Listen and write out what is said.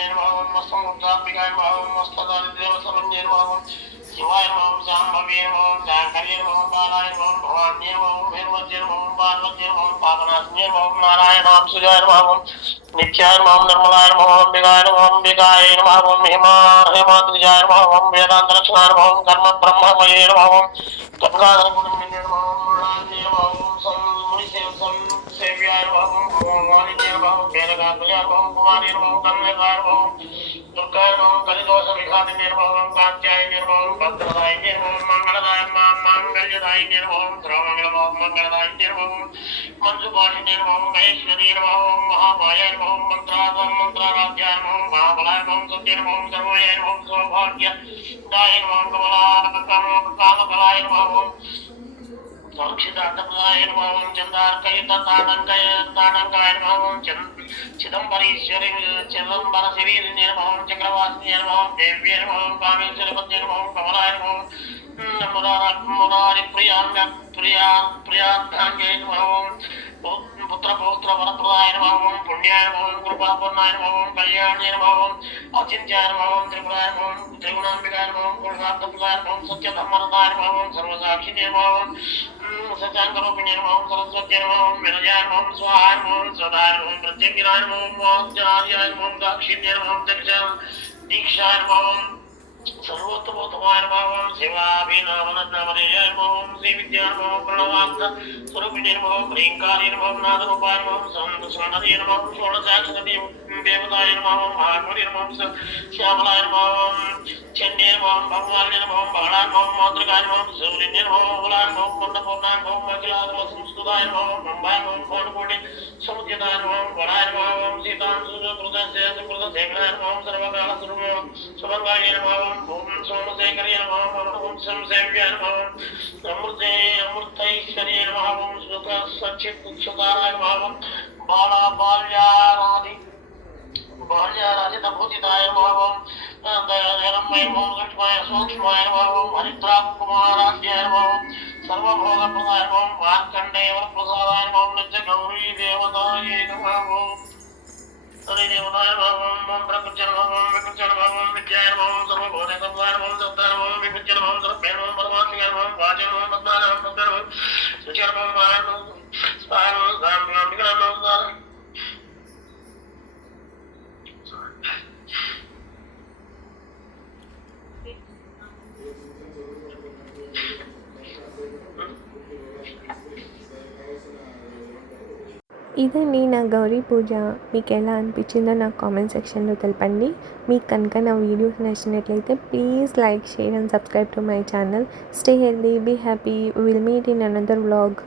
నిర్మహం మస్తముద్రాత్మికాయ మహం మస్తదారిద్ర్యవసరం నిర్మహం శివాయ మహం శాంభవే మహం శాంకర్య మహం బాలాయ మహం భవాన్య మహం వీరవజ్య మహం పార్వజ్య మహం పాపనాశన్య మహం నారాయణాం సుజాయ మహం నిత్యాయ మహం నిర్మలాయ మహం అంబికాయ మహం హేమాద్రిజాయ మహం వేదాంతరక్షణాయ మహం కర్మ బ్రహ్మమయే మహం గంగాధర గుణమిన్య మహం మహం సేవ్యాయ మహం వాణిజ్య మహం వేదగాత్రయ మహం కుమారి మహం కన్యకాయ మహం దుర్గాయ మహం కలిదోష విఘాతి నిర్మహం కాత్యాయ నిర్మహం భద్రదాయ నిర్మహం మంగళదాయ మాంగళ్యదాయ నిర్మహం శ్రవణగల మహం మంగళదాయ నిర్మహం మంజుపాఠి నిర్మహం మహేశ్వరీ నిర్మహం మహామాయ నిర్మహం మంత్రారాధ్యాయ మహం మహాబలాయ మహం సత్య నిర్మహం సర్వయ నిర్మహం సౌభాగ్య దాయ నిర్మహం కామకలాయ నిర్మహం సంక్షితార్థప్రదాయ నిర్మహం చందార్కయుత తాడంకాయ నిర్మహం చిదంబరీశ్వరి చిదంబర శిరీ నిర్మహం చక్రవాసి నిర్మహం దేవ్య నిర్మహం కామేశ్వరి పద్య నిర్మహం కమలాయ నిర్మహం మురారి ప్రియార్థాంగై నిర్మహం పుత్రపౌత్ర వరప్రదాయ నిర్మహం పుణ్యాయ నిర్మహం కృపాపూర్ణాయ నిర్మహం కళ్యాణ్య నిర్మహం అచింత్యాయ నిర్మహం త్రిపురాయ నిర్మహం త్రిగుణాంబికాయ నిర్మహం పురుషార్థప్రదాయ నిర్మహం సత్యధర్మరదాయ నిర్మహం సర్వసాక్షి నిర్మహం సత్యాంగరూపిణి నిర్మహం సరస్వతి నిర్మహం విరజాయ నిర్మహం స్వాహాయ నిర్మహం సదాయ నిర్మహం ప్రత్యంగిరాయ నిర్మహం మోక్షార్యాయ నిర్మహం దాక్షిణ్య నిర్మహం దీక్షాయ నిర్మహం సర్వోత్తమోత్తమాయ నిర్మహం శివాభినవనవనీయ నిర్మహం శ్రీ విద్యా నిర్మహం ప్రణవార్థ స్వరూపిణి నిర్మహం హ్రీంకారి నిర్మహం నాదరూపాయ నిర్మహం స్వర్ణదీ నిర్మహం షోడశాక్షరీ దేవతాయ నిర్మహం మహాత్మని నిర్మహం శ్యామలాయ నిర్మహం చండీ నిర్మహం భగవాన్ నిర్మహం బహళాయ నిర్మహం మాతృకాయ నిర్మహం సూర్య నిర్మహం బహుళాయ నిర్మహం పూర్ణపూర్ణాయ నిర్మహం అఖిలాగమ సంస్కృతాయ నిర్మహం బ్రహ్మాయ నిర్మహం కోటికోటి సముద్యతాయ నిర్మహం వరాయ నిర్మహం సీతాంశుకృత శేఖరాయ నిర్మహం సర్వకాల శుభంగాయ నిర్మహం ఓం సోమశేఖర్య నిర్మహం ఓం సంసేవ్యాయ నిర్మహం అమృతైశ్వర్య నిర్మహం సుఖ సచిత్సుతారాయ నిర్మహం బాల్యారాజితభూతితాయ నిర్మహం దయాధరమయ నిర్మహం లక్ష్మాయ సూక్ష్మాయ నిర్మహం హరిద్రాకుమారాధ్యాయ నిర్మహం సర్వభోగప్రదాయ నిర్మహం మార్కండేయ వరప్రసాదాయ నిర్మహం నిత్య గౌరీ దేవతాయ నిర్మహం హరిదేవతాయ నిర్మహం ప్రకృత్య నిర్మహం వికృత్య నిర్మహం విద్యాయ నిర్మహం సర్వభూత సత్వాయ నిర్మహం సత్తాయ నిర్మహం వికృత్య నిర్మహం సర్వే నిర్మహం పరమాత్మిక నిర్మహం వాచ నిర్మహం పద్మాయ నిర్మహం పద్మ నిర్మహం శుచి నిర్మహం మాయ నిర్మహం స్వాయ నిర్మహం సాంబిక నిర్మహం ఇదండి నా గౌరీ పూజ. మీకు ఎలా అనిపించిందో నాకు కామెంట్ సెక్షన్లో తెలపండి. మీకు కనుక నా వీడియోస్ నచ్చినట్లయితే please like, share and subscribe to my channel. Stay healthy, be happy. Will meet in another vlog.